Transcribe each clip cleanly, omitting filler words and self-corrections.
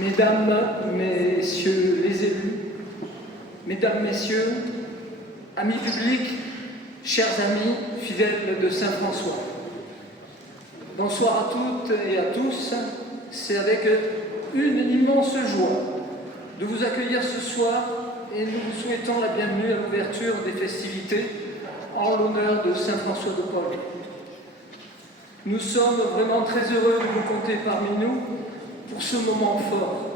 Mesdames, Messieurs les élus, Mesdames, Messieurs, amis publics, chers amis fidèles de Saint-François, bonsoir à toutes et à tous. C'est avec une immense joie de vous accueillir ce soir et nous vous souhaitons la bienvenue à l'ouverture des festivités en l'honneur de Saint-François de Paule. Nous sommes vraiment très heureux de vous compter parmi nous pour ce moment fort,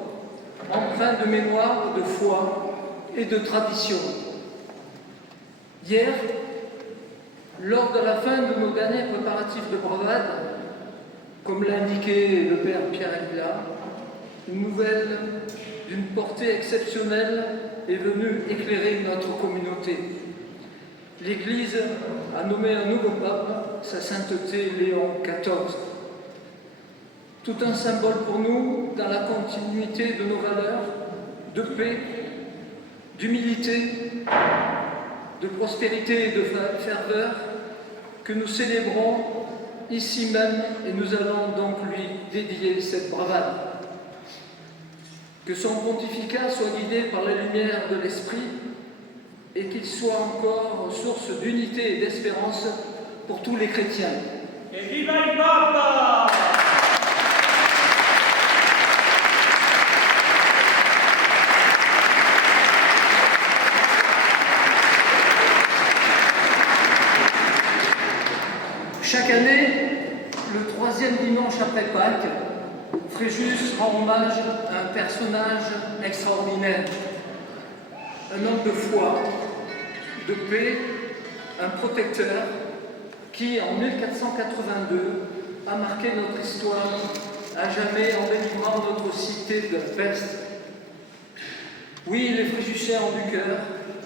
empreint de mémoire, de foi et de tradition. Hier, lors de la fin de nos derniers préparatifs de bravade, comme l'a indiqué le père Pierre Elbia, une nouvelle d'une portée exceptionnelle est venue éclairer notre communauté. L'Église a nommé un nouveau pape, sa sainteté Léon XIV. Tout un symbole pour nous dans la continuité de nos valeurs de paix, d'humilité, de prospérité et de ferveur que nous célébrons ici même et nous allons donc lui dédier cette bravade. Que son pontificat soit guidé par la lumière de l'Esprit et qu'il soit encore source d'unité et d'espérance pour tous les chrétiens. Et viva il Papa! Chaque année, le troisième dimanche après Pâques, Fréjus rend hommage à un personnage extraordinaire, un homme de foi, de paix, un protecteur qui, en 1482, a marqué notre histoire à jamais en délivrant notre cité de la peste. Oui, les Fréjussiens ont du cœur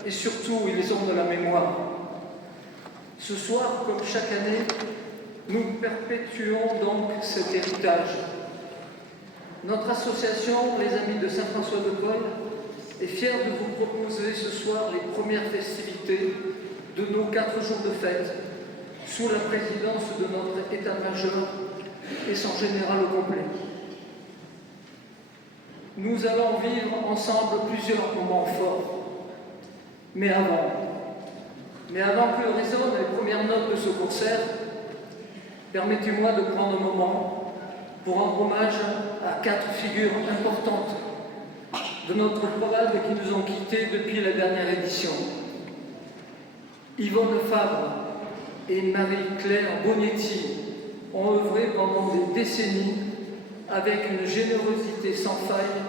et surtout, ils ont de la mémoire. Ce soir, comme chaque année, nous perpétuons donc cet héritage. Notre association, les Amis de Saint-François de Paule, est fière de vous proposer ce soir les premières festivités de nos 4 jours de fête, sous la présidence de notre état-major et son général au complet. Nous allons vivre ensemble plusieurs moments forts. Mais avant que résonnent les premières notes de ce concert, permettez-moi de prendre un moment pour rendre hommage à 4 figures importantes de notre bravade qui nous ont quittés depuis la dernière édition. Yvonne Fabre et Marie-Claire Bonetti ont œuvré pendant des décennies avec une générosité sans faille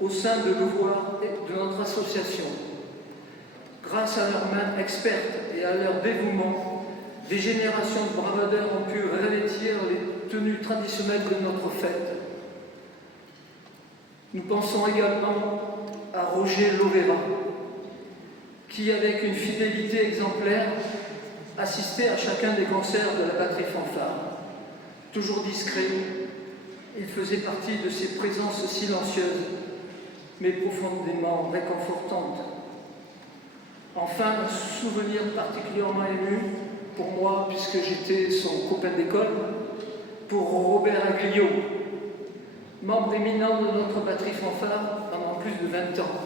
au sein de l'œuvre de notre association. Grâce à leurs mains expertes et à leur dévouement, des générations de bravadeurs ont pu revêtir les tenues traditionnelles de notre fête. Nous pensons également à Roger Lovera, qui, avec une fidélité exemplaire, assistait à chacun des concerts de la batterie fanfare. Toujours discret, il faisait partie de ces présences silencieuses, mais profondément réconfortantes. Enfin, un souvenir particulièrement ému pour moi, puisque j'étais son copain d'école, pour Robert Aglio, membre éminent de notre batterie fanfare pendant plus de 20 ans.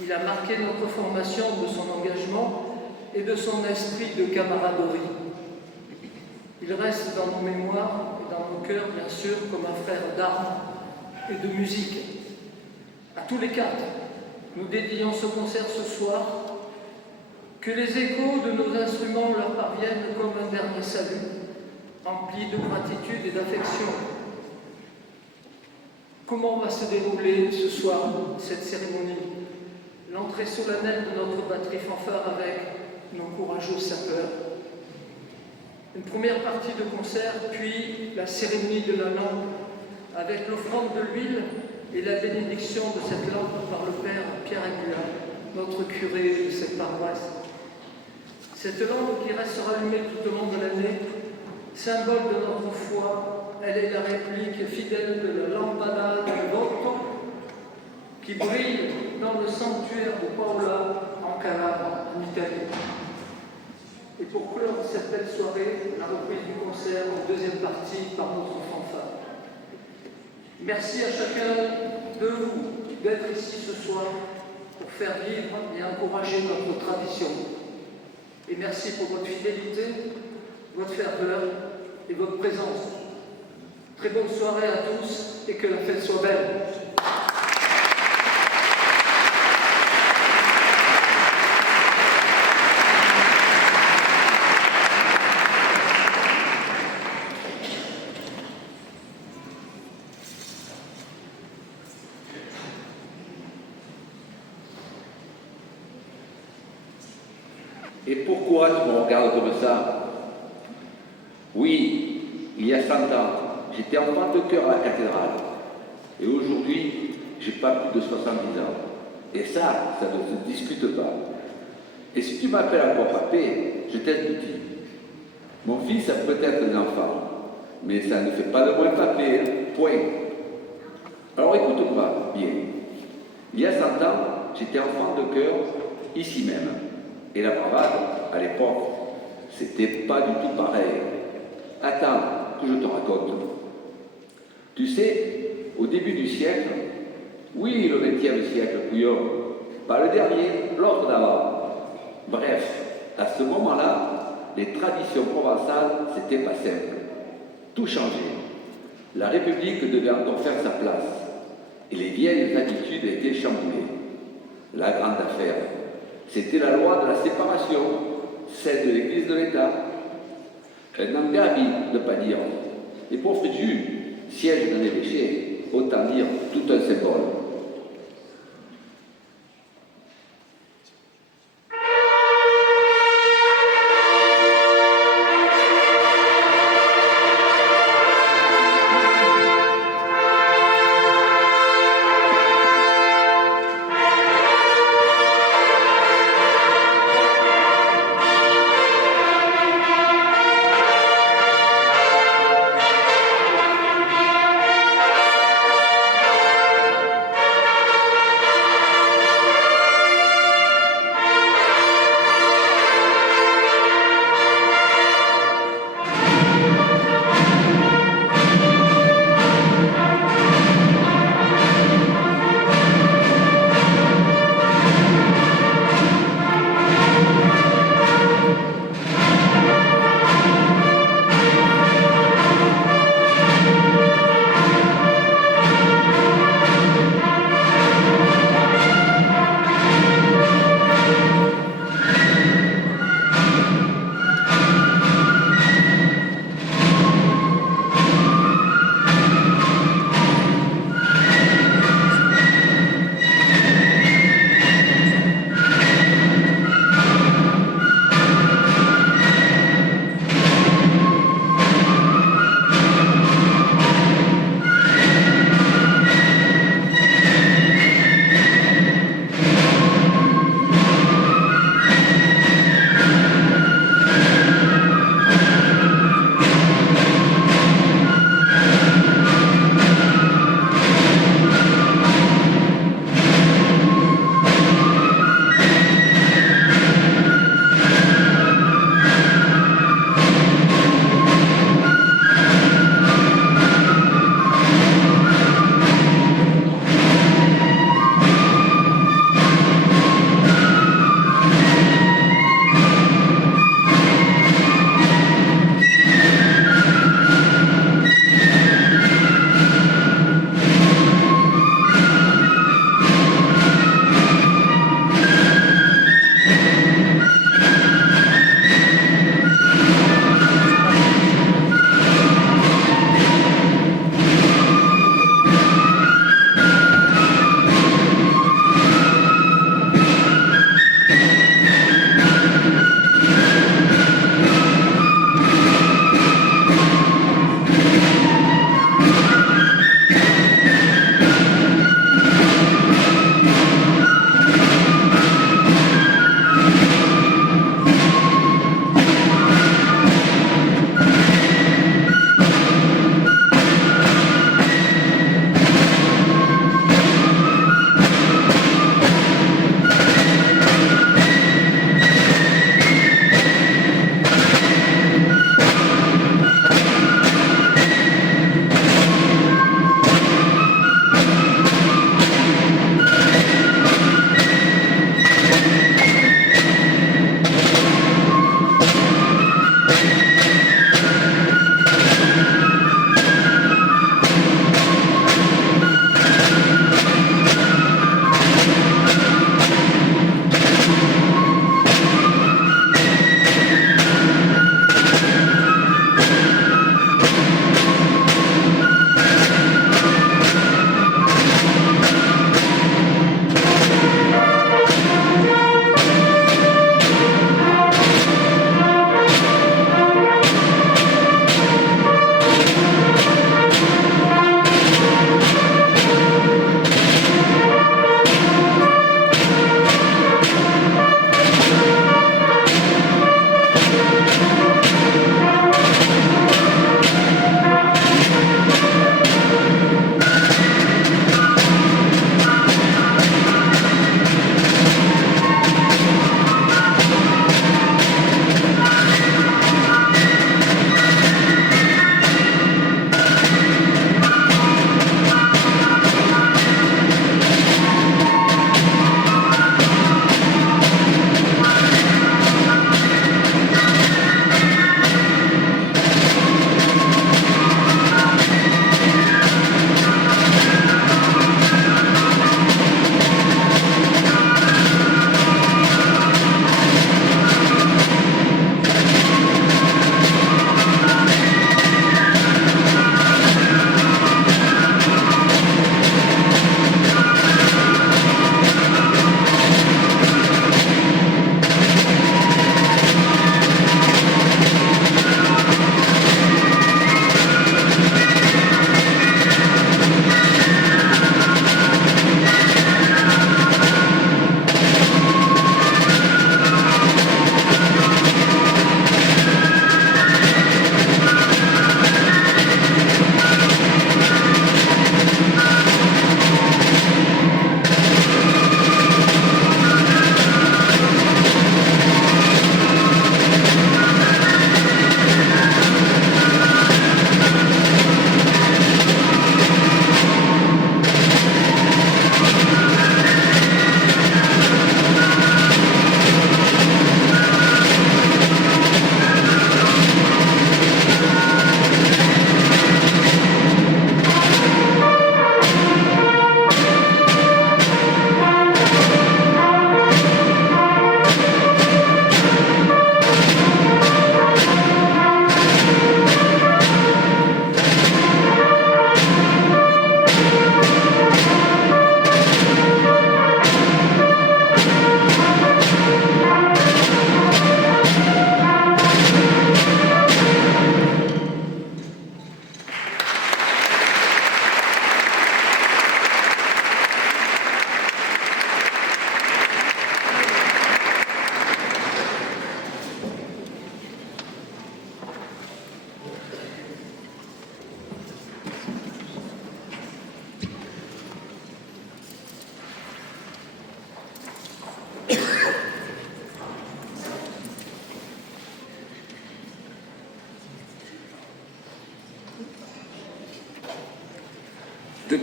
Il a marqué notre formation de son engagement et de son esprit de camaraderie. Il reste dans nos mémoires et dans nos cœurs, bien sûr, comme un frère d'armes et de musique. À tous les quatre, nous dédions ce concert ce soir. Que les échos de nos instruments leur parviennent comme un dernier salut, empli de gratitude et d'affection. Comment va se dérouler ce soir cette cérémonie? L'entrée solennelle de notre batterie fanfare avec nos courageux sapeurs. Une première partie de concert, puis la cérémonie de la lampe, avec l'offrande de l'huile et la bénédiction de cette lampe par le Père Pierre Aguilar, notre curé de cette paroisse. Cette lampe qui restera allumée tout au long de l'année, symbole de notre foi, elle est la réplique fidèle de la lampada del Voto qui brille dans le sanctuaire de Paola en Calabre, en Italie. Et pour clore cette belle soirée, la reprise du concert en deuxième partie par notre fanfare. Merci à chacun de vous d'être ici ce soir pour faire vivre et encourager notre tradition. Et merci pour votre fidélité, votre ferveur et votre présence. Très bonne soirée à tous et que la fête soit belle. Et pourquoi tu me regardes comme ça? Oui, il y a 100 ans, j'étais enfant de chœur à la cathédrale. Et aujourd'hui, j'ai pas plus de 70 ans. Et ça ne se discute pas. Et si tu m'appelles encore papé, je t'aide petit. Mon fils a peut-être des enfants, mais ça ne fait pas de moi papé, hein. Point. Alors écoute-moi bien. Il y a 100 ans, j'étais enfant de chœur, ici même. Et la bravade, à l'époque, c'était pas du tout pareil. Attends que je te raconte. Tu sais, au début du siècle, oui, le XXe siècle, couillon, pas le dernier, l'autre d'avant. Bref, à ce moment-là, les traditions provençales, c'était pas simple. Tout changeait. La République devait encore faire sa place. Et les vieilles habitudes étaient chamboulées. La grande affaire, c'était la loi de la séparation, celle de l'Église de l'État. Un engabi, de ne pas dire. Et pour Fréjus, siège d'un évêché, autant dire tout un symbole.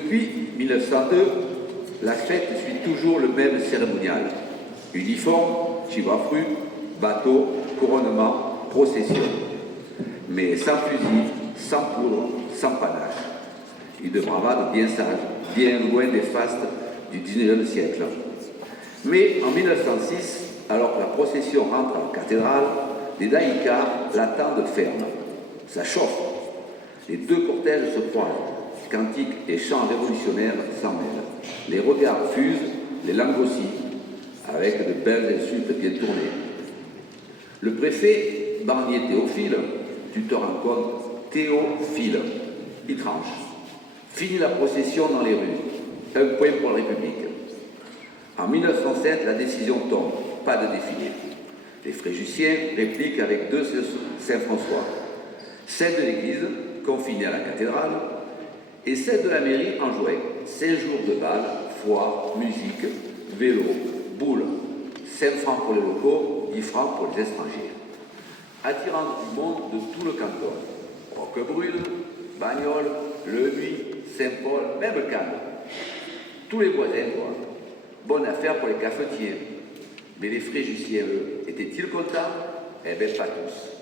Depuis 1902, la fête suit toujours le même cérémonial. Uniforme, chihuahua, bateau, couronnement, procession. Mais sans fusil, sans poudre, sans panache. Une bravade bien sage, bien loin des fastes du XIXe siècle. Mais en 1906, alors que la procession rentre à la cathédrale, les daïkas l'attendent ferme. Ça chauffe. Les deux cortèges se croisent. Cantiques et chants révolutionnaires s'en mêlent. Les regards fusent, les langues aussi, avec de belles insultes bien tournées. Le préfet, Barnier Théophile, tu te rends compte, Théophile, il tranche. Fini la procession dans les rues. Un point pour la République. En 1907, la décision tombe. Pas de défilé. Les Fréjussiens répliquent avec 2 Saint-François. Celle de l'église, confinée à la cathédrale, et celle de la mairie en jouet. 5 jours de bal, foire, musique, vélo, boules. 5 francs pour les locaux, 10 francs pour les étrangers. Attirant du monde de tout le canton. Roquebrune, Bagnoles, Le Nuit, Saint-Paul, même Cannes. Tous les voisins, quoi. Bonne affaire pour les cafetiers. Mais les Fréjussiens, eux, étaient-ils contents? Eh bien, pas tous.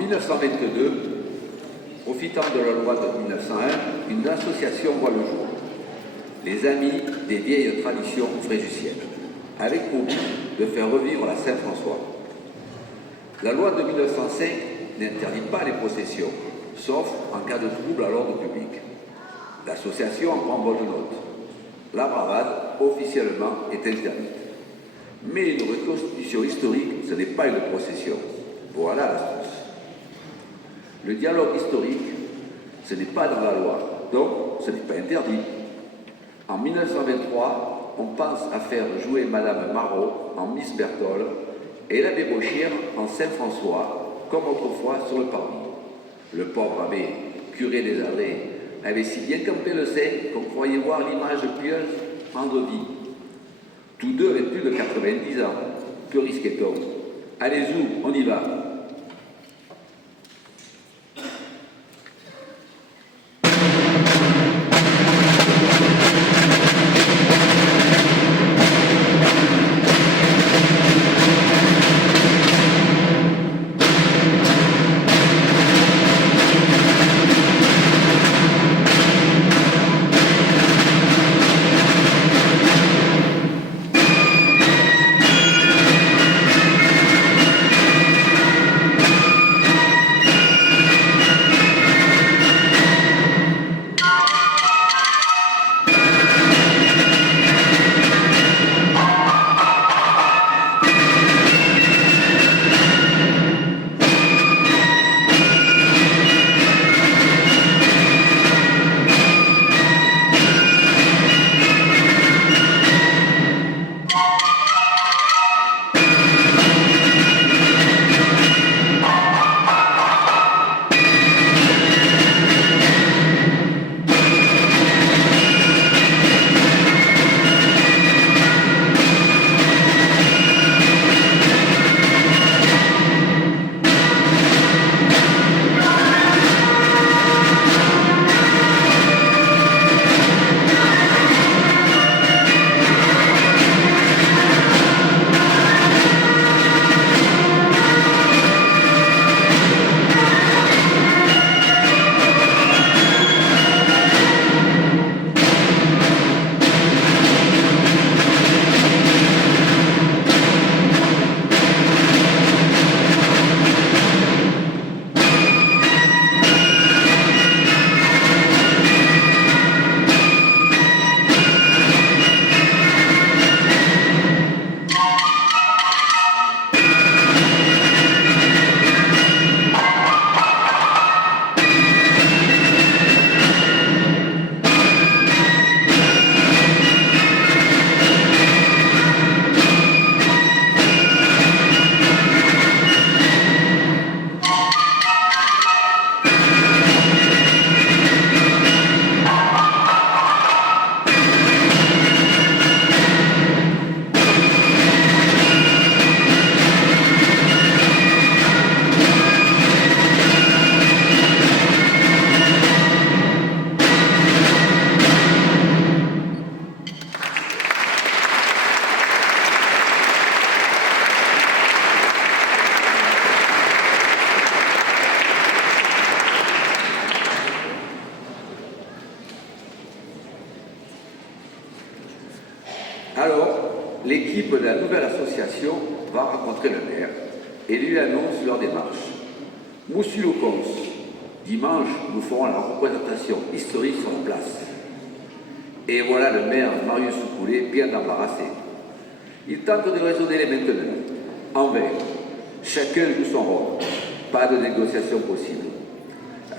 1922, profitant de la loi de 1901, une association voit le jour, les Amis des vieilles traditions fréjussiennes, avec pour but de faire revivre la Saint-François. La loi de 1905 n'interdit pas les processions, sauf en cas de trouble à l'ordre public. L'association en prend bonne note. La bravade, officiellement, est interdite. Mais une reconstitution historique, ce n'est pas une procession. Voilà l'astuce. Le dialogue historique, ce n'est pas dans la loi, donc ce n'est pas interdit. En 1923, on pense à faire jouer Madame Marot en Miss Berthold et l'abbé Bochir en Saint-François, comme autrefois sur le parvis. Le pauvre abbé, curé des Adrets, avait si bien campé le sein qu'on croyait voir l'image pieuse prendre vie. Tous deux avaient plus de 90 ans. Que risquait-on? Allez-y, on y va. Alors, l'équipe de la nouvelle association va rencontrer le maire et lui annonce leur démarche. Monsieur le Cons, dimanche, nous ferons la représentation historique sur la place. Et voilà le maire Marius Coulet bien embarrassé. Il tente de raisonner les mainteneurs. En vain, chacun joue son rôle. Pas de négociation possible.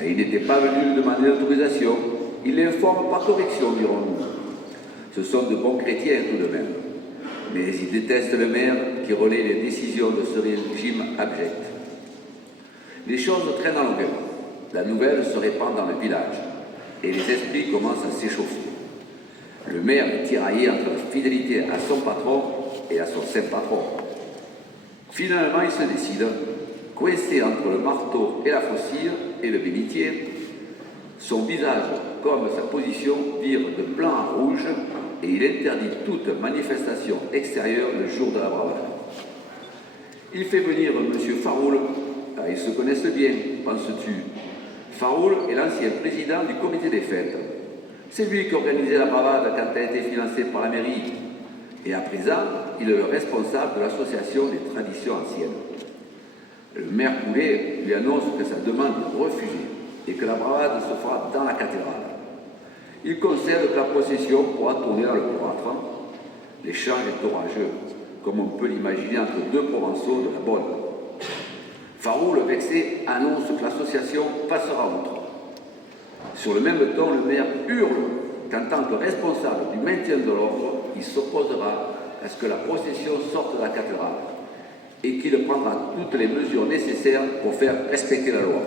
Il n'était pas venu demander l'autorisation. Il l'informe par correction, dirons-nous. Ce sont de bons chrétiens tout de même. Mais ils détestent le maire qui relaie les décisions de ce régime abject. Les choses traînent en longueur. La nouvelle se répand dans le village et les esprits commencent à s'échauffer. Le maire est tiraillé entre la fidélité à son patron et à son saint patron. Finalement, il se décide, coincé entre le marteau et la faucille et le bénitier. Son visage, comme sa position, vire de blanc à rouge et il interdit toute manifestation extérieure le jour de la bravade. Il fait venir M. Faroul Ah, ils se connaissent bien, penses-tu? Faroul est l'ancien président du comité des fêtes. C'est lui qui organisait la bravade quand elle a été financée par la mairie. Et à présent, il est le responsable de l'association des traditions anciennes. Le maire Poulet lui annonce que sa demande est refusée et que la bravade se fera dans la cathédrale. Il concède que la procession pourra tourner dans le cloître. L'échange est orageux, comme on peut l'imaginer entre deux Provençaux de la Bonne. Faroul, vexé, annonce que l'association passera outre. Sur le même ton, le maire hurle qu'en tant que responsable du maintien de l'ordre, il s'opposera à ce que la procession sorte de la cathédrale et qu'il prendra toutes les mesures nécessaires pour faire respecter la loi.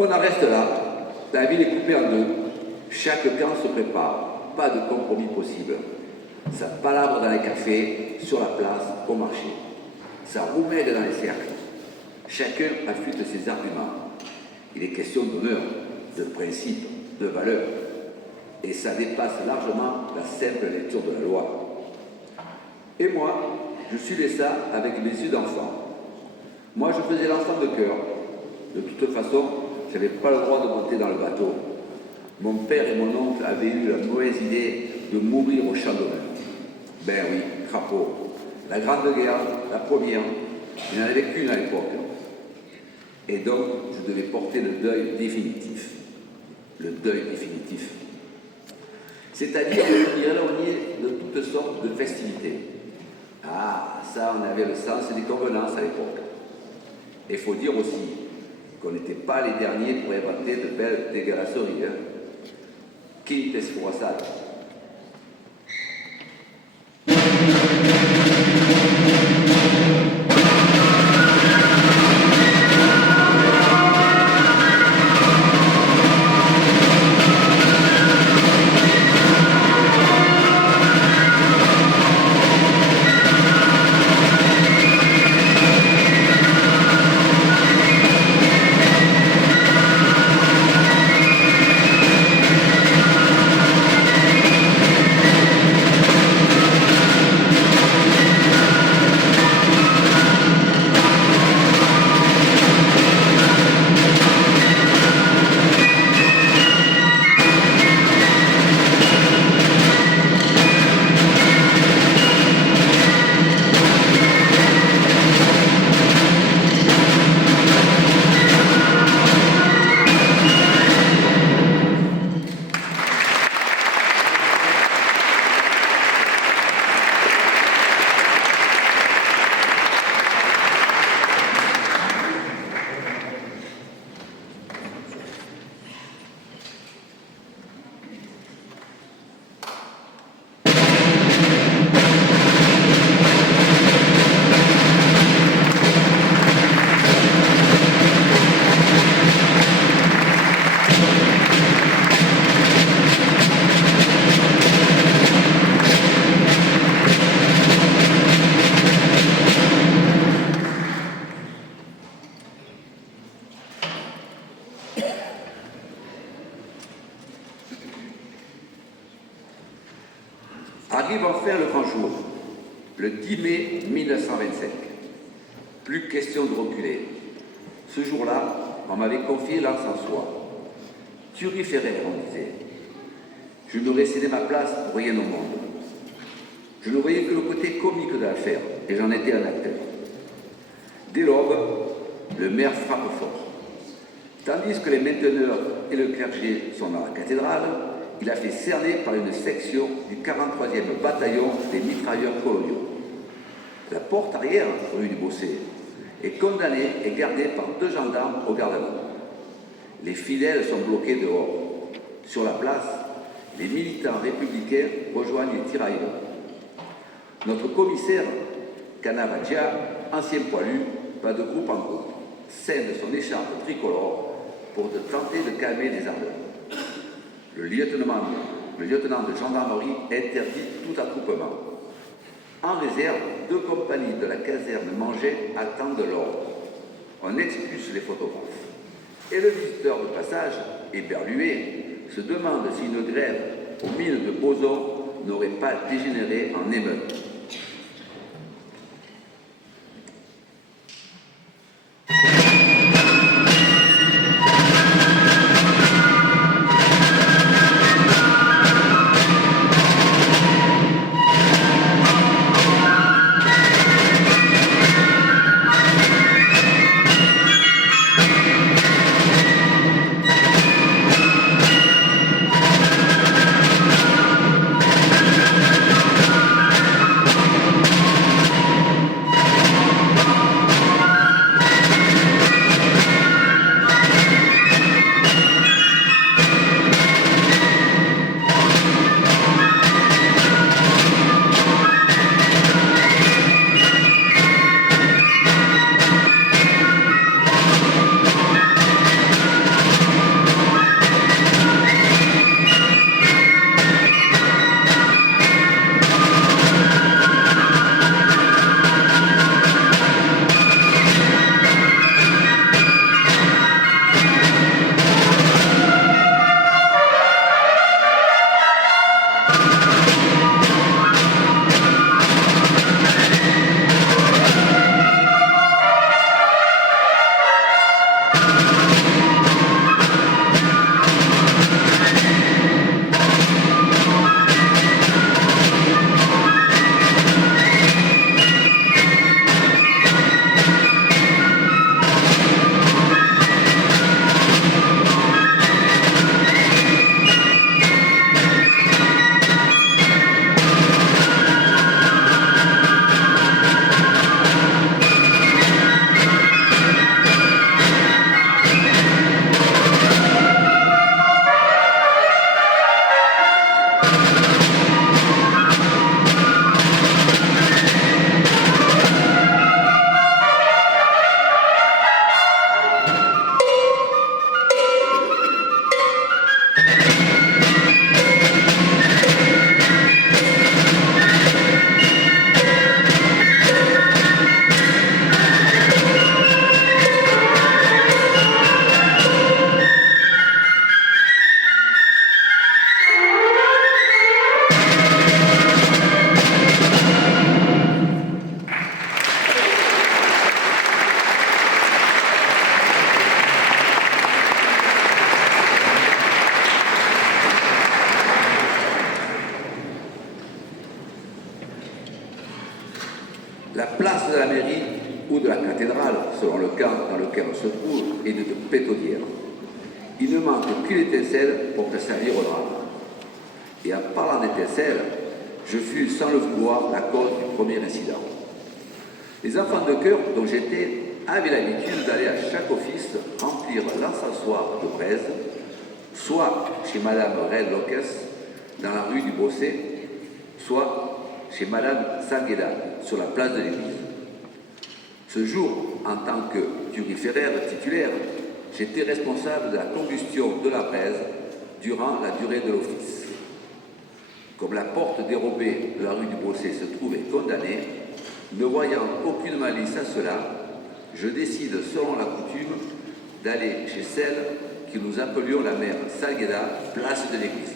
On en reste là. La ville est coupée en deux. Chaque camp se prépare. Pas de compromis possible. Ça palabre dans les cafés, sur la place, au marché. Ça roumègue dans les cercles. Chacun affûte ses arguments. Il est question d'honneur, de principe, de valeur. Et ça dépasse largement la simple lecture de la loi. Et moi, je suivais ça avec mes yeux d'enfant. Moi, je faisais l'enfant de cœur. De toute façon, je n'avais pas le droit de monter dans le bateau. Mon père et mon oncle avaient eu la mauvaise idée de mourir au champ d'honneur. Ben oui, crapaud. La Grande Guerre, la première, il n'y en avait qu'une à l'époque. Et donc, je devais porter le deuil définitif. Le deuil définitif. C'est-à-dire m'y éloigner de toutes sortes de festivités. Ah, ça, on avait le sens des convenances à l'époque. Et il faut dire aussi qu'on n'était pas les derniers pour inventer de belles dégueulasseries. Hein. Quintes froissades. Arrive enfin le grand jour, le 10 mai 1925. Plus question de reculer. Ce jour-là, on m'avait confié l'Encensoir. Thuriféraire, on disait. Je n'aurais cédé ma place pour rien au monde. Je ne voyais que le côté comique de l'affaire, et j'en étais un acteur. Dès l'aube, le maire frappe fort. Tandis que les mainteneurs et le clergé sont dans la cathédrale, il a fait cerner par une section du 43e bataillon des mitrailleurs coloniaux. La porte arrière, rue du Bossé, est condamnée et gardée par 2 gendarmes au garde-à-vous. Les fidèles sont bloqués dehors. Sur la place, les militants républicains rejoignent les tirailleurs. Notre commissaire, Canavaggia, ancien poilu, va de groupe en groupe, scène son écharpe tricolore pour tenter de calmer les ardeurs. Le lieutenant de gendarmerie interdit tout attroupement. En réserve, 2 compagnies de la caserne Manger attendent l'ordre. On expulse les photographes. Et le visiteur de passage, éberlué, se demande si une grève aux mines de boson n'aurait pas dégénéré en émeute. La place de la mairie ou de la cathédrale, selon le camp dans lequel on se trouve, est de pétaudière. Il ne manque qu'une étincelle pour que ça vire au drame. Et en parlant d'étincelle, je fus sans le vouloir la cause du premier incident. Les enfants de chœur dont j'étais avaient l'habitude d'aller à chaque office remplir l'encensoir de braise, soit chez Madame Reine Locas, dans la rue du Bossé, soit chez Madame Sangueda, sur la place de l'église. Ce jour, en tant que thuriféraire titulaire, j'étais responsable de la combustion de la braise durant la durée de l'office. Comme la porte dérobée de la rue du Bossé se trouvait condamnée, ne voyant aucune malice à cela, je décide, selon la coutume, d'aller chez celle que nous appelions la mère Sangueda, place de l'église.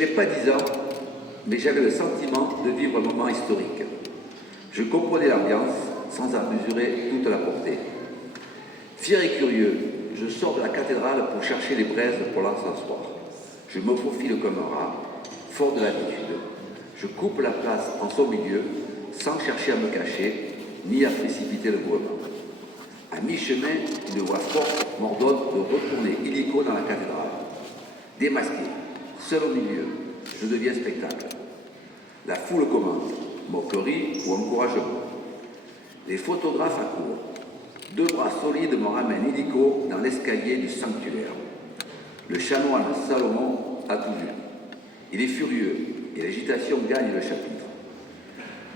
n'avais pas 10 ans, mais j'avais le sentiment de vivre un moment historique. Je comprenais l'ambiance sans en mesurer toute la portée. Fier et curieux, je sors de la cathédrale pour chercher les braises pour l'encensoir. Je me faufile comme un rat, fort de l'habitude. Je coupe la place en son milieu, sans chercher à me cacher, ni à précipiter le mouvement. À mi-chemin, une voix forte m'ordonne de retourner illico dans la cathédrale. Démasqué, seul au milieu, je deviens spectacle. La foule commente, moquerie ou encouragement. Les photographes accourent. 2 bras solides me ramènent illico dans l'escalier du sanctuaire. Le chanoine Salomon a tout vu. Il est furieux et l'agitation gagne le chapitre.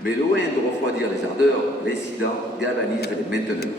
Mais loin de refroidir les ardeurs, l'incident galvanise les mainteneurs.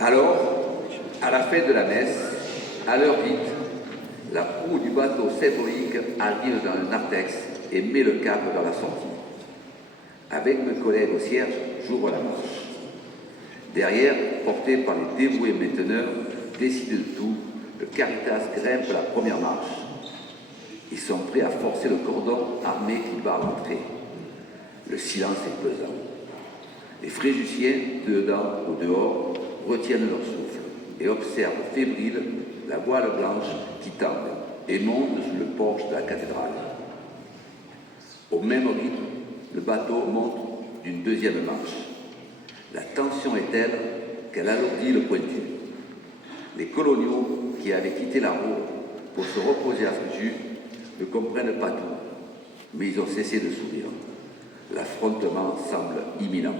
Alors, à la fin de la messe, à l'heure dite, la proue du bateau symbolique arrive dans le narthex et met le cap dans la sortie. Avec mes collègues au cierge, j'ouvre la marche. Derrière, porté par les dévoués mainteneurs, décidés de tout, le Caritas grimpe la première marche. Ils sont prêts à forcer le cordon armé qui barre l'entrée. Le silence est pesant. Les fréjussiens, dedans ou dehors, retiennent leur souffle et observent fébriles la voile blanche qui tend et monte sous le porche de la cathédrale. Au même rythme, le bateau monte d'une deuxième marche. La tension est telle qu'elle alourdit le pointu. Les coloniaux qui avaient quitté la roue pour se reposer à Fréjus ne comprennent pas tout, mais ils ont cessé de sourire. L'affrontement semble imminent.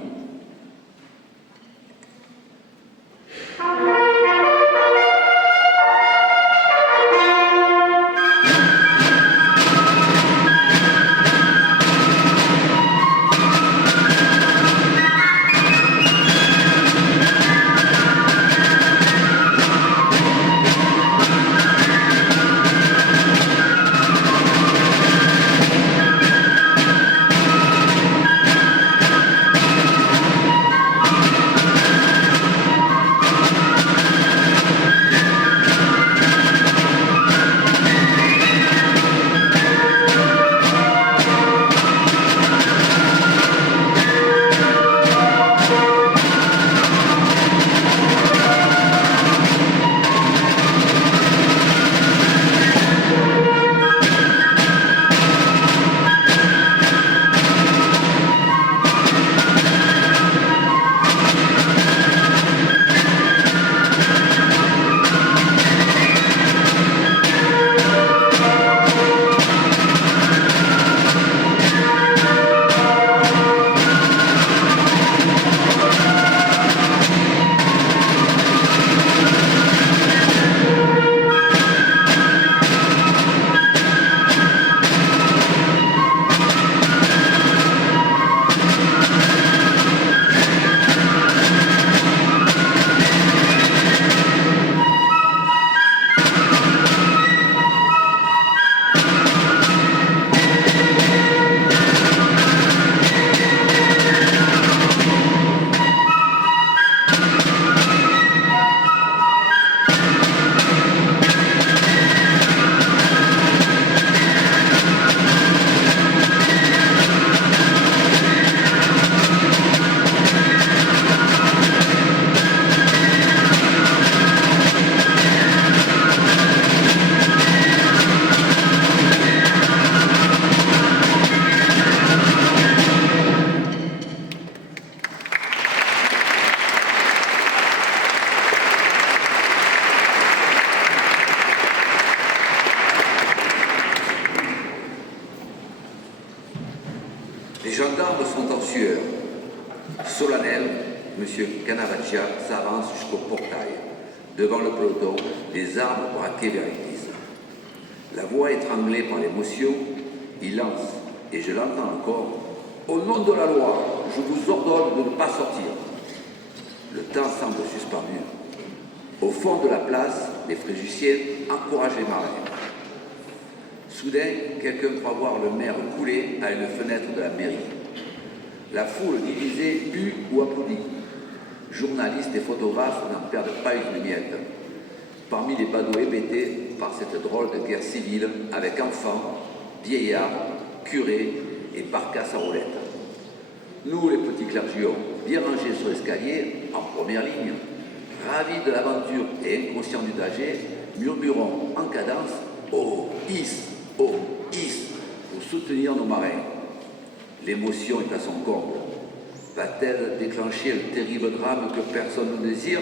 Les gendarmes sont en sueur. Solennel, M. Canavaccia s'avance jusqu'au portail. Devant le peloton, les armes braquées vers l'église. La voix étranglée par l'émotion, il lance, et je l'entends encore, « Au nom de la loi, je vous ordonne de ne pas sortir ». Le temps semble suspendu. Au fond de la place, les Fréjussiens encouragent les marins. Soudain, quelqu'un croit voir le maire couler à une fenêtre de la mairie. La foule divisée hue ou applaudit. Journalistes et photographes n'en perdent pas une miette. Parmi les badauds hébétés par cette drôle de guerre civile, avec enfants, vieillards, curés et barcasses à roulettes. Nous, les petits clergions, bien rangés sur l'escalier, en première ligne, ravis de l'aventure et inconscients du danger, murmurons en cadence « Oh, Is ! Oh, Is !» pour soutenir nos marins. L'émotion est à son comble. Va-t-elle déclencher le terrible drame que personne ne désire ?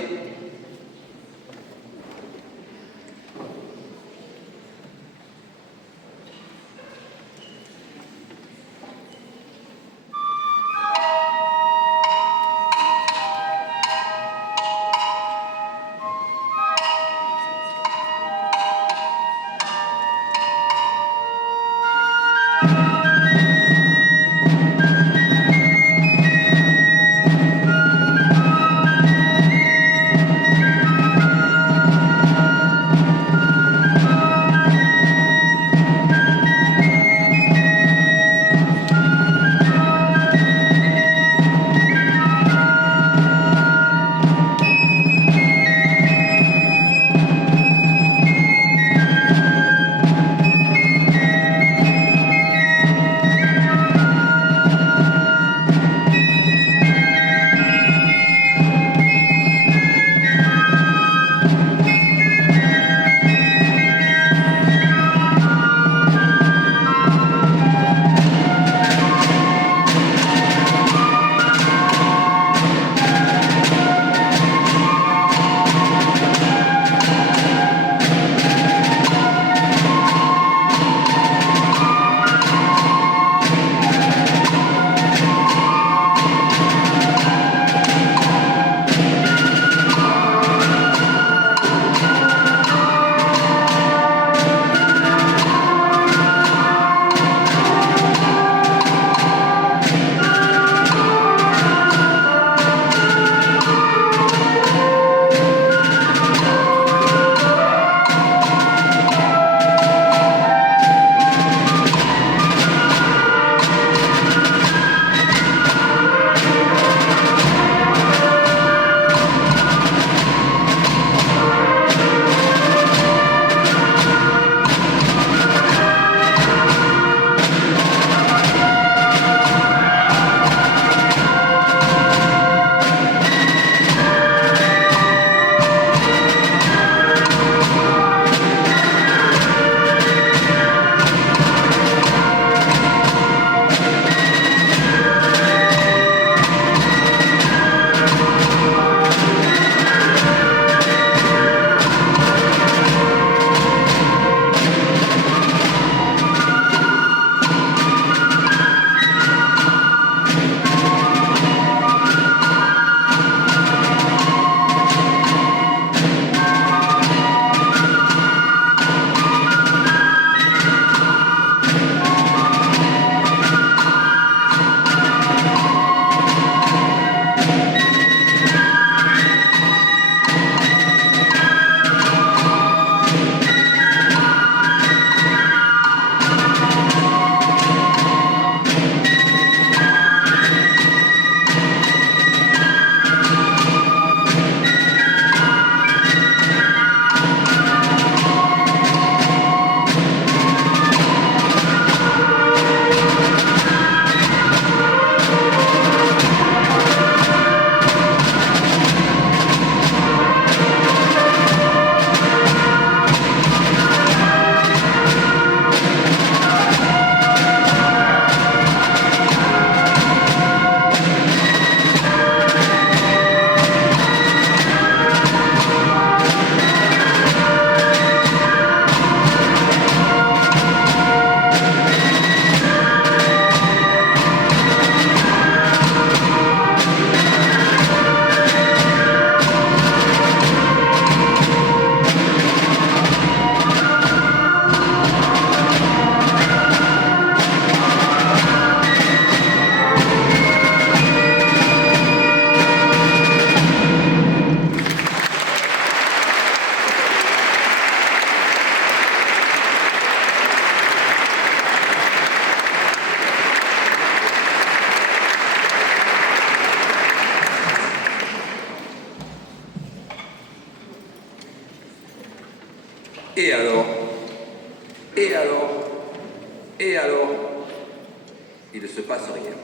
il ne se passe rien.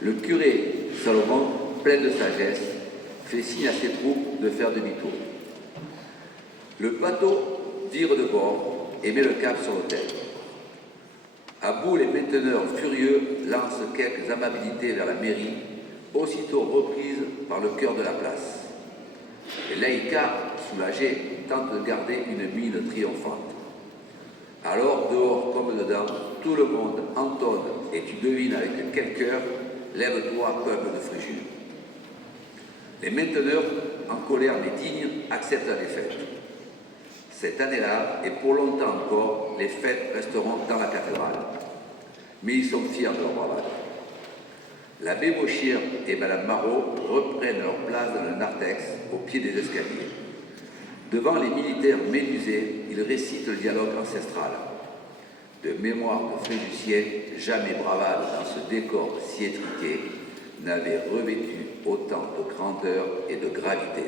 Le curé Salomon, plein de sagesse, fait signe à ses troupes de faire demi-tour. Le bateau vire de bord et met le cap sur l'hôtel. À bout, les mainteneurs furieux lancent quelques amabilités vers la mairie, aussitôt reprises par le cœur de la place. Les laïcars, soulagés, tentent de garder une mine triomphante. Alors, dehors comme dedans, tout le monde entonne, et tu devines avec quel cœur, lève-toi, peuple de Fréjus. Les mainteneurs, en colère mais dignes, acceptent la défaite. Cette année-là, et pour longtemps encore, les fêtes resteront dans la cathédrale. Mais ils sont fiers de leur bravade. L'abbé Vauchir et Madame Marot reprennent leur place dans le narthex, au pied des escaliers. Devant les militaires médusés, ils récitent le dialogue ancestral. De mémoire de Fréjussienne, jamais bravade dans ce décor si étriqué n'avait revêtu autant de grandeur et de gravité.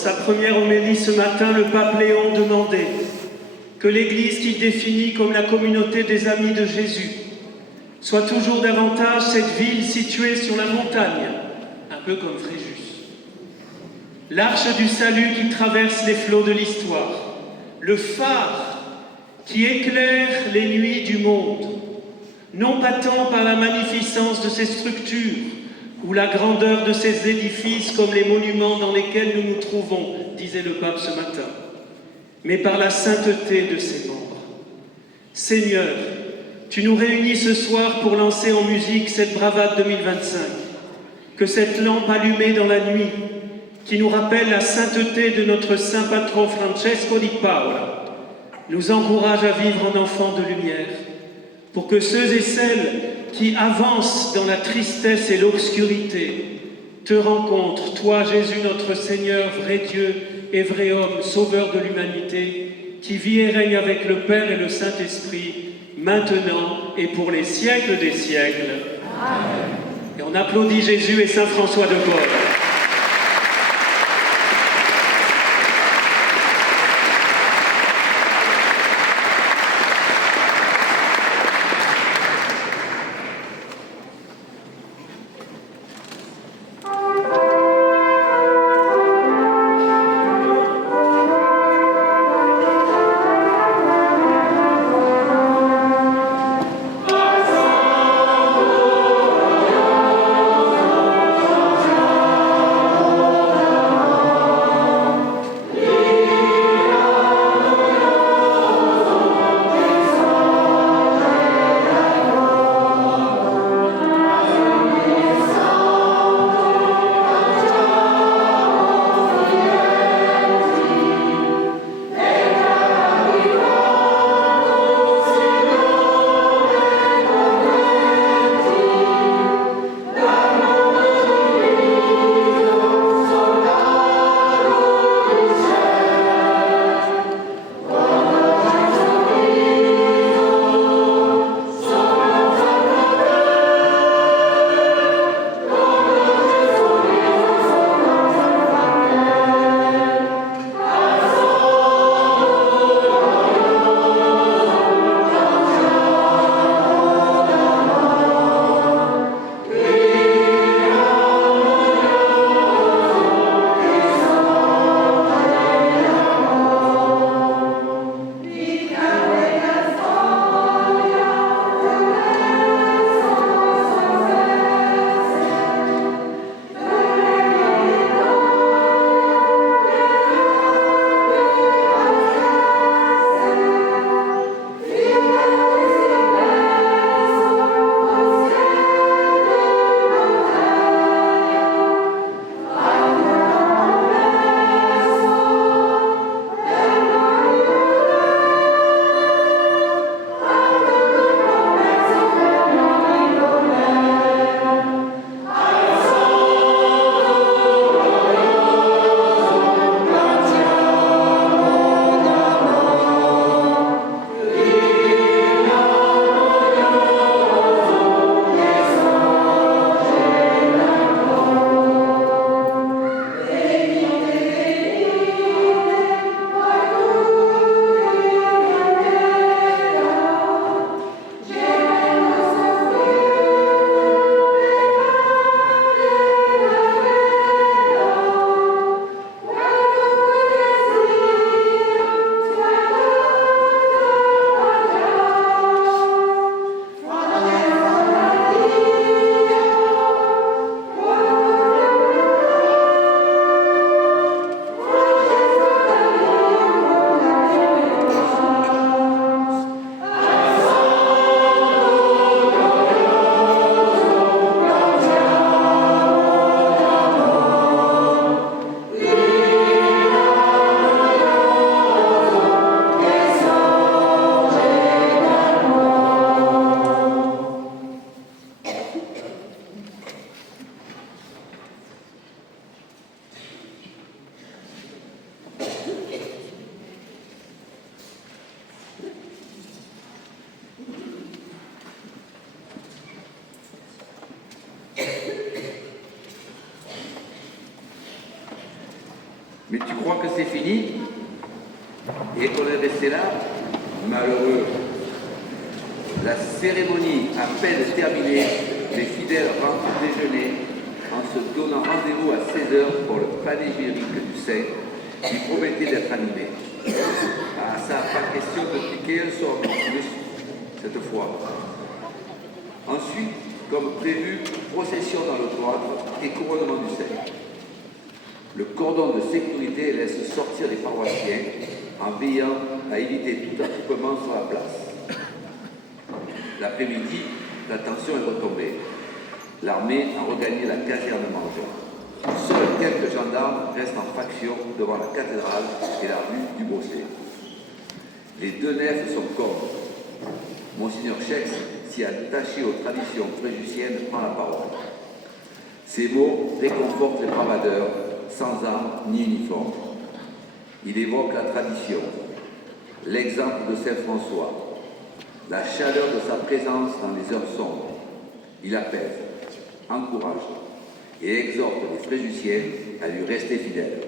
sa première homélie ce matin, le pape Léon demandait que l'Église qu'il définit comme la communauté des amis de Jésus soit toujours davantage cette ville située sur la montagne, un peu comme Fréjus. L'arche du salut qui traverse les flots de l'histoire, le phare qui éclaire les nuits du monde, non pas tant par la magnificence de ses structures ou la grandeur de ses édifices comme les monuments dans lesquels nous nous trouvons, disait le pape ce matin, mais par la sainteté de ses membres. Seigneur, tu nous réunis ce soir pour lancer en musique cette bravade 2025, que cette lampe allumée dans la nuit, qui nous rappelle la sainteté de notre saint patron Francesco di Paola, nous encourage à vivre en enfants de lumière, pour que ceux et celles qui avancent dans la tristesse et l'obscurité te rencontrent, toi Jésus notre Seigneur, vrai Dieu et vrai homme, sauveur de l'humanité, qui vit et règne avec le Père et le Saint-Esprit, maintenant et pour les siècles des siècles. Amen. Et on applaudit Jésus et Saint François de Paul. que c'est fini et qu'on est resté là, malheureux. La cérémonie à peine terminée, les fidèles rentrent déjeuner en se donnant rendez-vous à 16h pour le panégyrique du Saint qui promettait d'être animé. Ah, ça n'a pas question de piquer un sort cette fois. Ensuite, comme prévu, procession dans le cloître et couronnement du Saint. Le cordon de sécurité laisse sortir les paroissiens en veillant à éviter tout attroupement sur la place. L'après-midi, la tension est retombée. L'armée a regagné la caserne Mangin. Seuls quelques gendarmes restent en faction devant la cathédrale et la rue du Brosset. Les deux nefs sont comme. Monseigneur Chex, si attaché aux traditions fréjussiennes, prend la parole. Ces mots réconfortent les bravadeurs, sans armes ni uniforme. Il évoque la tradition, l'exemple de Saint François, la chaleur de sa présence dans les heures sombres. Il apaise, encourage et exhorte les fréjussiens à lui rester fidèles.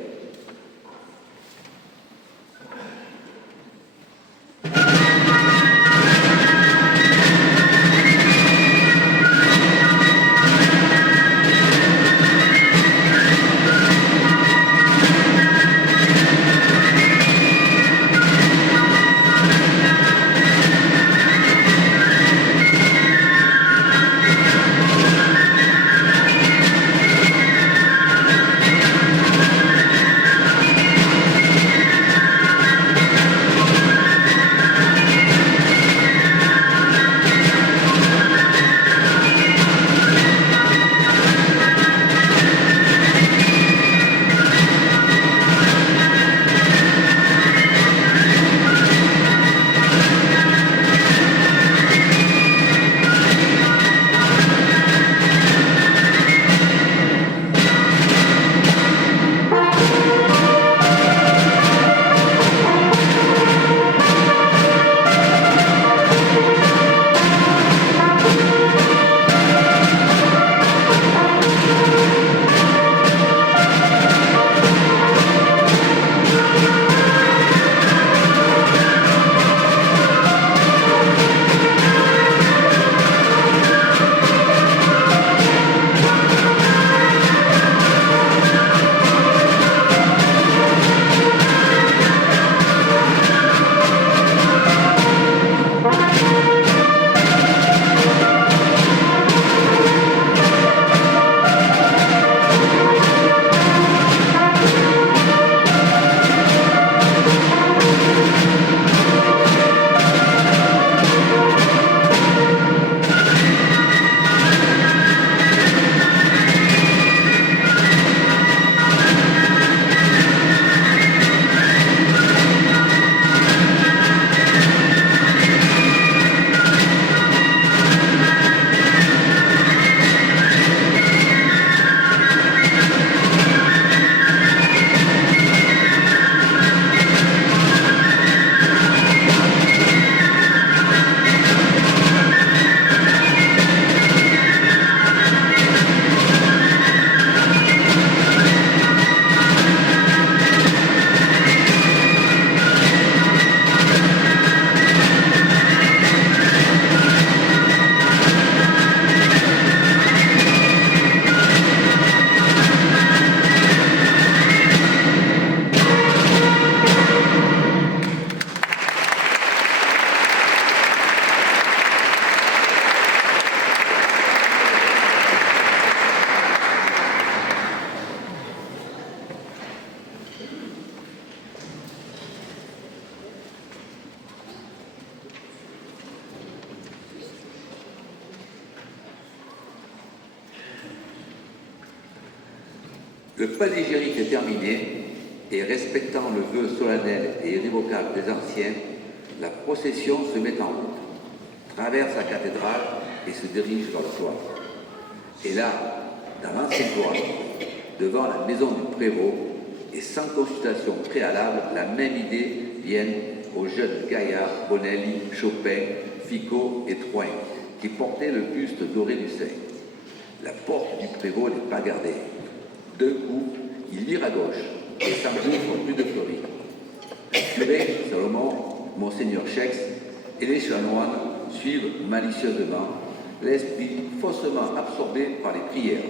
Le panégyrique est terminé et respectant le vœu solennel et irrévocable des anciens, la procession se met en route, traverse la cathédrale et se dirige vers le cloître. Et là, dans l'ancien cloître, devant la maison du prévôt, et sans consultation préalable, la même idée vient aux jeunes gaillards Bonelli, Chopin, Ficot et Troin, qui portaient le buste doré du Saint. La porte du prévôt n'est pas gardée. D'un coup, il vire à gauche, et s'engouffre plus de fleuris. Le curé, Salomon, Monseigneur Chex et les chanoines suivent malicieusement, l'esprit faussement absorbé par les prières.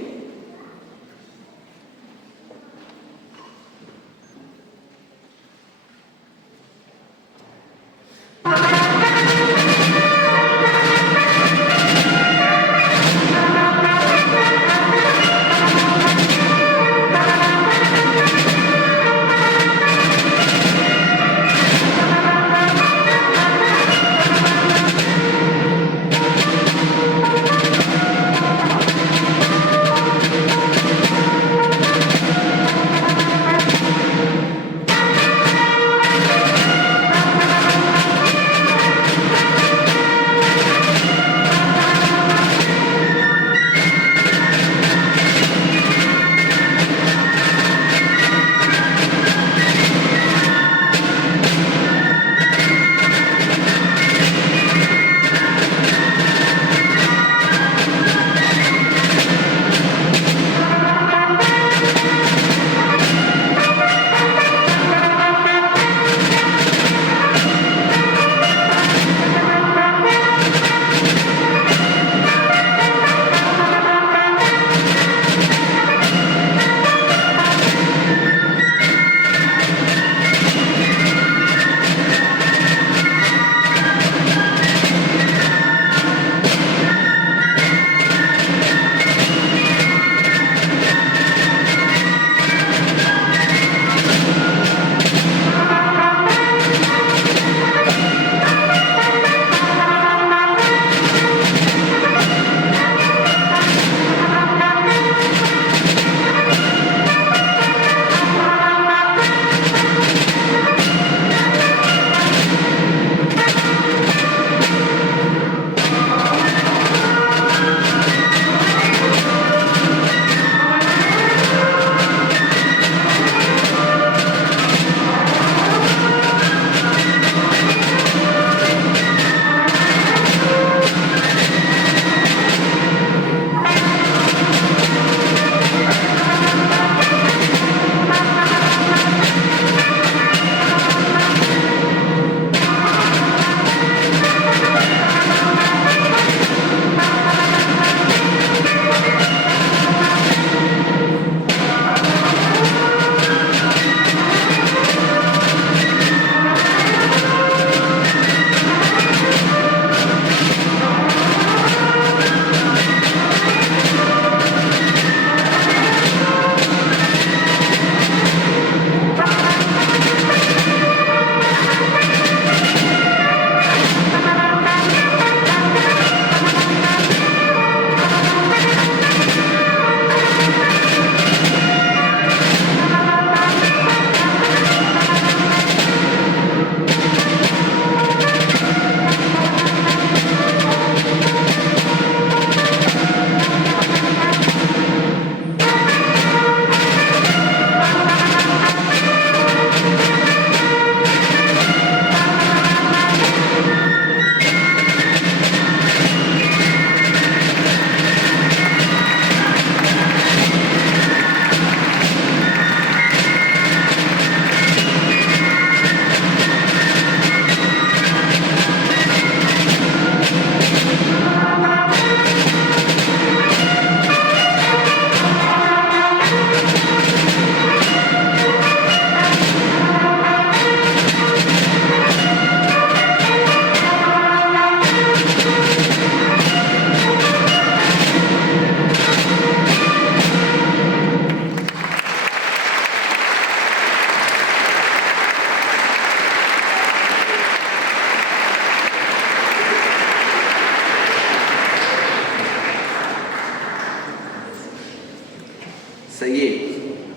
Ça y est,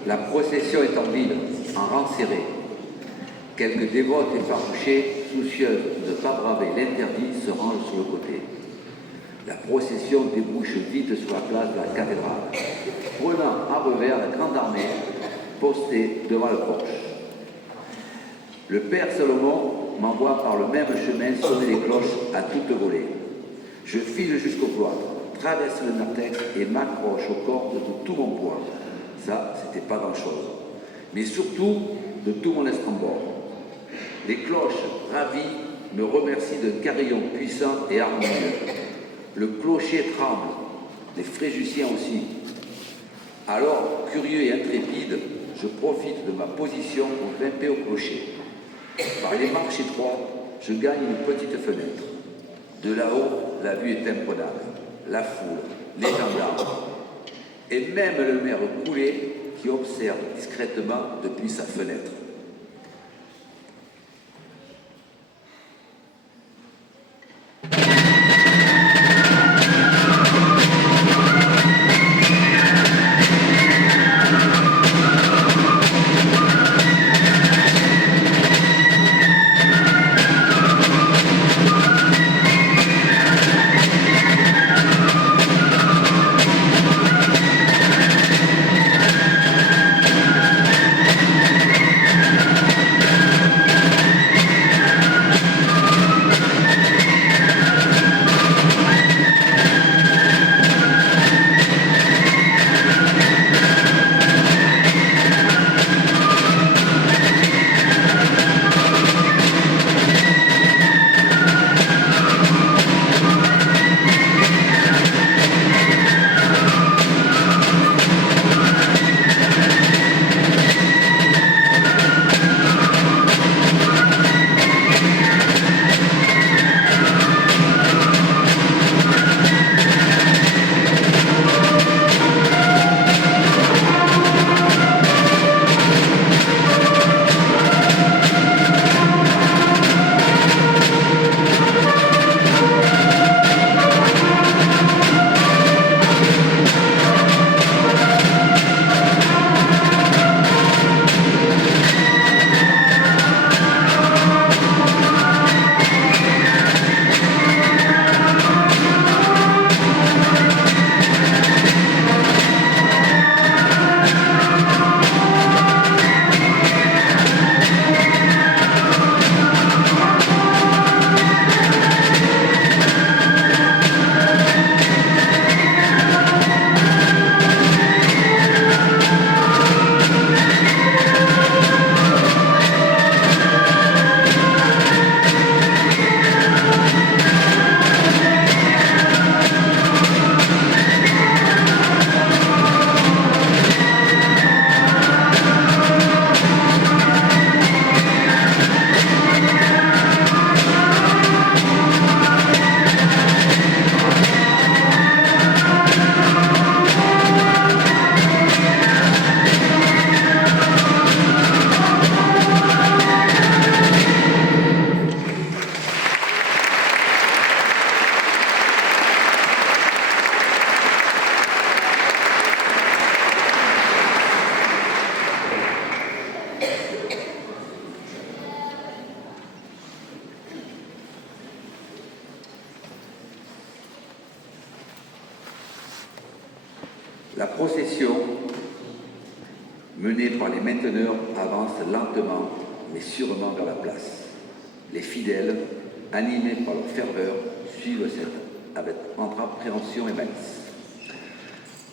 la procession est en ville, en rang serré. Quelques dévotes effarouchées, soucieuses de ne pas braver l'interdit, se rangent sur le côté. La procession débouche vite sur la place de la cathédrale, prenant à revers la grande armée postée devant le porche. Le père Salomon m'envoie par le même chemin sonner les cloches à toute volée. Je file jusqu'au cloître, traverse le narthex et m'accroche aux cordes de tout mon poids. Ça, c'était pas grand-chose. mais surtout de tout mon Estrambord. Les cloches ravies me remercient d'un carillon puissant et harmonieux. Le clocher tremble, les Fréjussiens aussi. Alors, curieux et intrépide, je profite de ma position pour grimper au clocher. Par les marches étroites, je gagne une petite fenêtre. De là-haut, la vue est imprenable. La foule, les gendarmes, et même le maire Coulet qui observe discrètement depuis sa fenêtre. La procession, menée par les mainteneurs, avance lentement mais sûrement vers la place. Les fidèles, animés par leur ferveur, suivent avec entre appréhension et malice.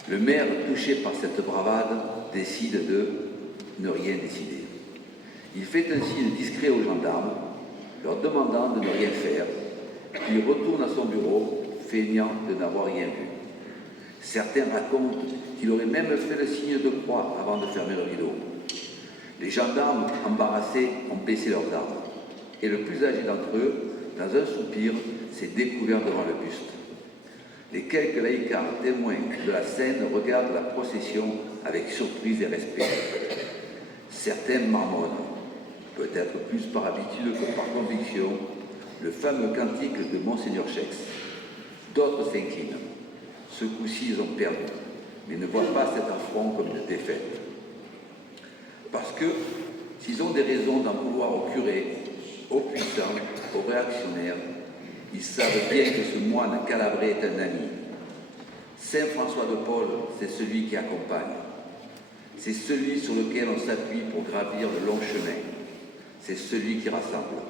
Le maire, touché par cette bravade, décide de ne rien décider. Il fait un signe discret aux gendarmes, leur demandant de ne rien faire, puis retourne à son bureau, feignant de n'avoir rien vu. Certains racontent qu'il aurait même fait le signe de croix avant de fermer le rideau. Les gendarmes, embarrassés, ont baissé leurs armes. Et le plus âgé d'entre eux, dans un soupir, s'est découvert devant le buste. Les quelques laïcards témoins de la scène regardent la procession avec surprise et respect. Certains marmonnent, peut-être plus par habitude que par conviction, le fameux cantique de Monseigneur Chex. D'autres s'inclinent. Ce coup-ci, ils ont perdu, mais ne voient pas cet affront comme une défaite. Parce que, s'ils ont des raisons d'en vouloir aux curés, aux puissants, aux réactionnaires, ils savent bien que ce moine calabré est un ami. Saint François de Paul, c'est celui qui accompagne. C'est celui sur lequel on s'appuie pour gravir le long chemin. C'est celui qui rassemble.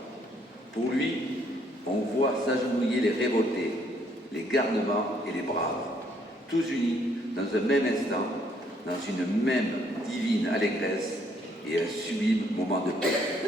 Pour lui, on voit s'agenouiller les révoltés, les garnements et les braves, tous unis dans un même instant, dans une même divine allégresse, et un sublime moment de paix.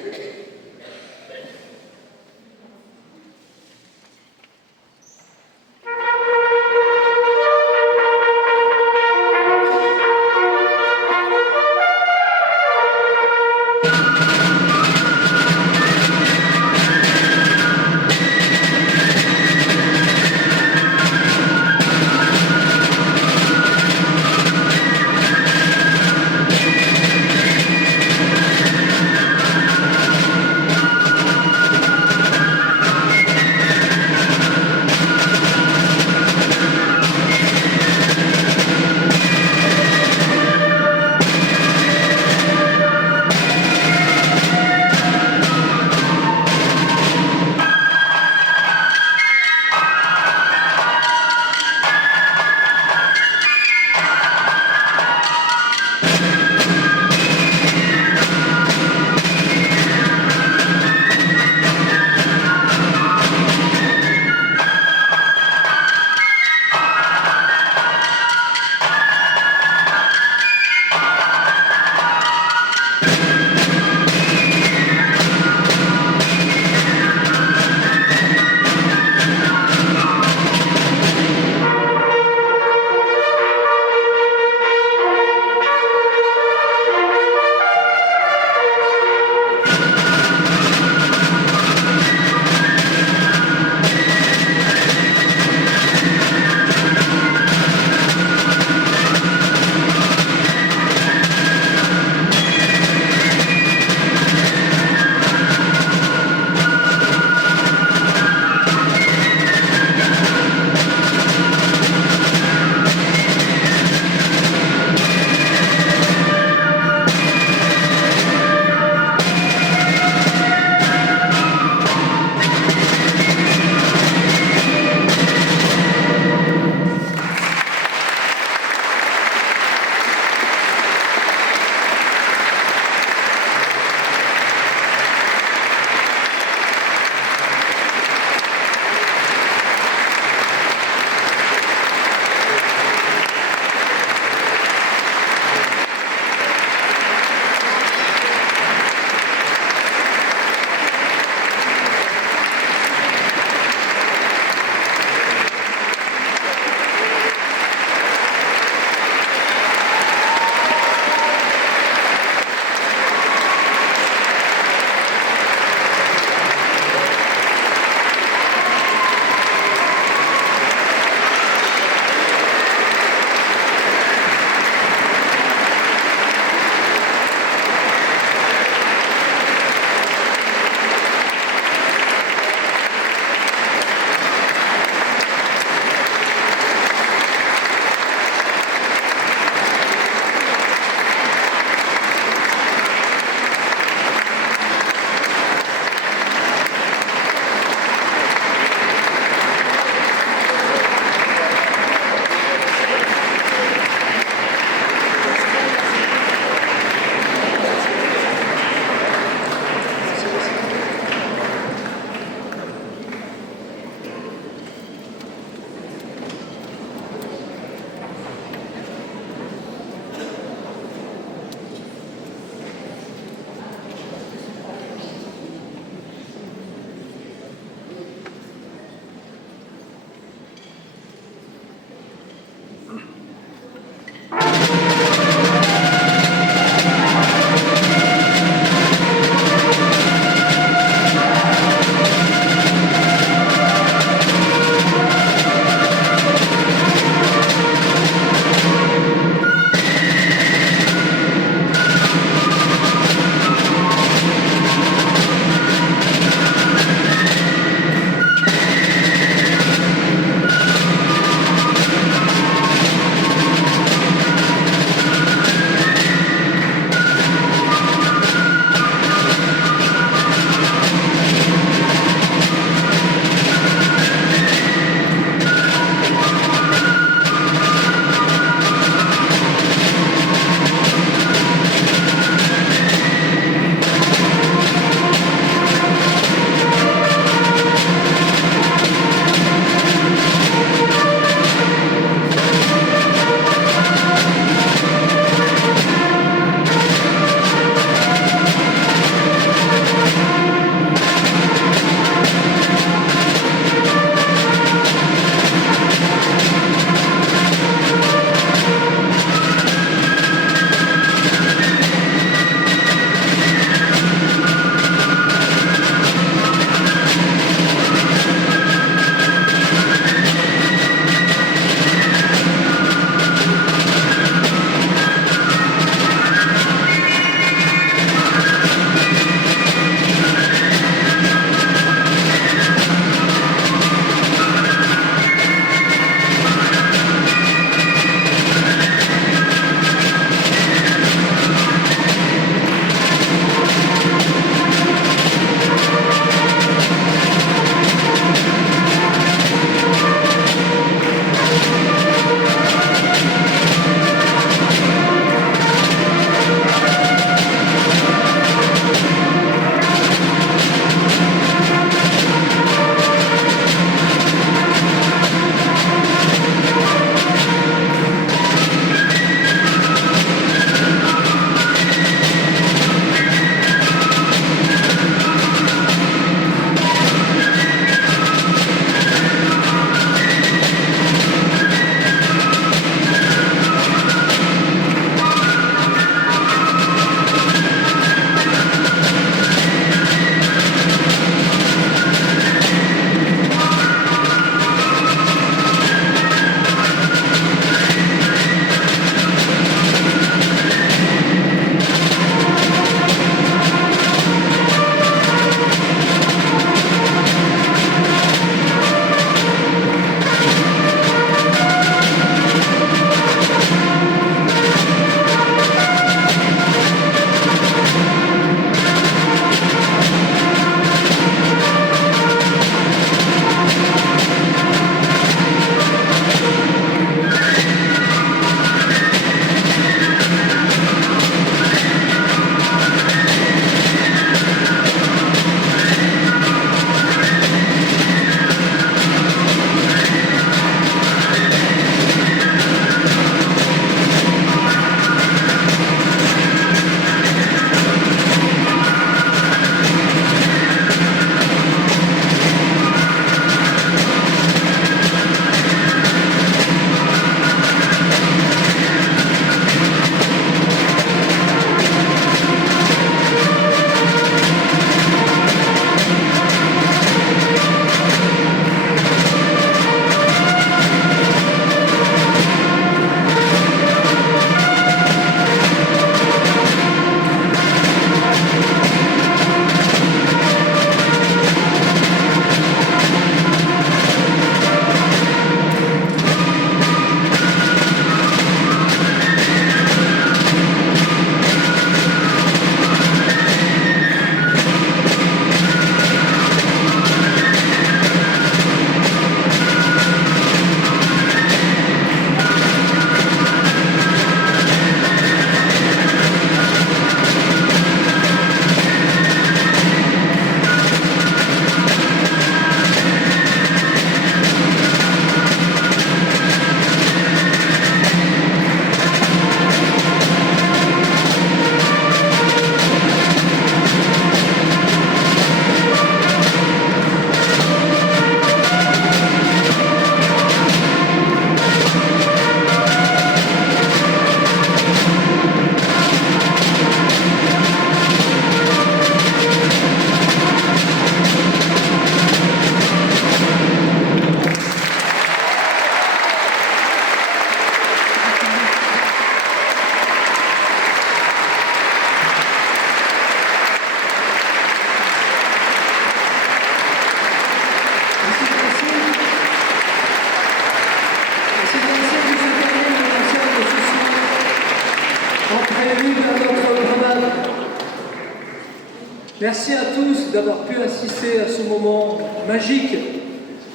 Merci à tous d'avoir pu assister à ce moment magique,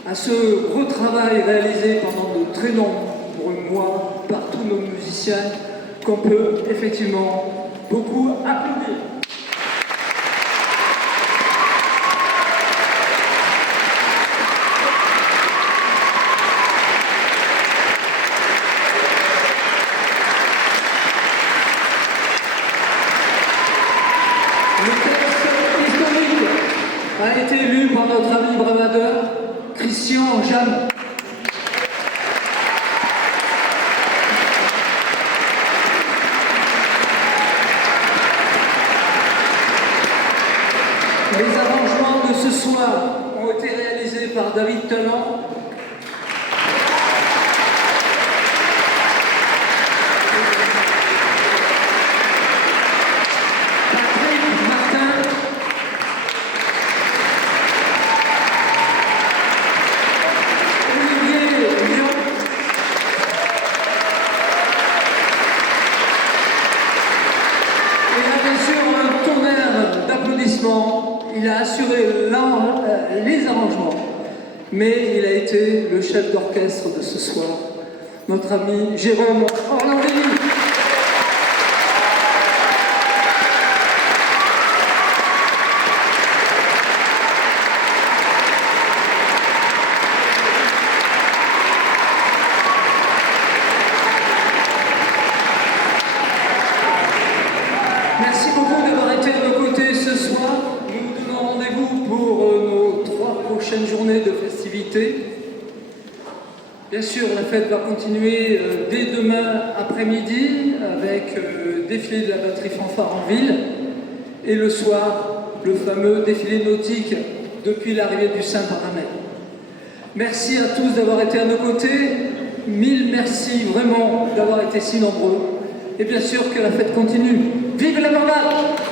à ce gros travail réalisé pendant de très nombreux mois par tous nos musiciens qu'on peut effectivement beaucoup applaudir. Le texte historique a été lu par notre ami bravadeur, Christian Jeanne. Les arrangements de ce soir ont été réalisés par David Tallant. Il a assuré les arrangements, mais il a été le chef d'orchestre de ce soir, notre ami Jérôme Orlandelli. Merci beaucoup d'avoir été à nos côtés ce soir. Nous vous donnons rendez-vous pour nos 3 prochaines journées de festivités. Bien sûr, la fête va continuer dès demain après-midi avec défilé de la batterie fanfare en ville et le soir, le fameux défilé nautique depuis l'arrivée du Saint-Paramètre. Merci à tous d'avoir été à nos côtés. 1000 merci vraiment d'avoir été si nombreux. Et bien sûr que la fête continue. Vive la Barbade!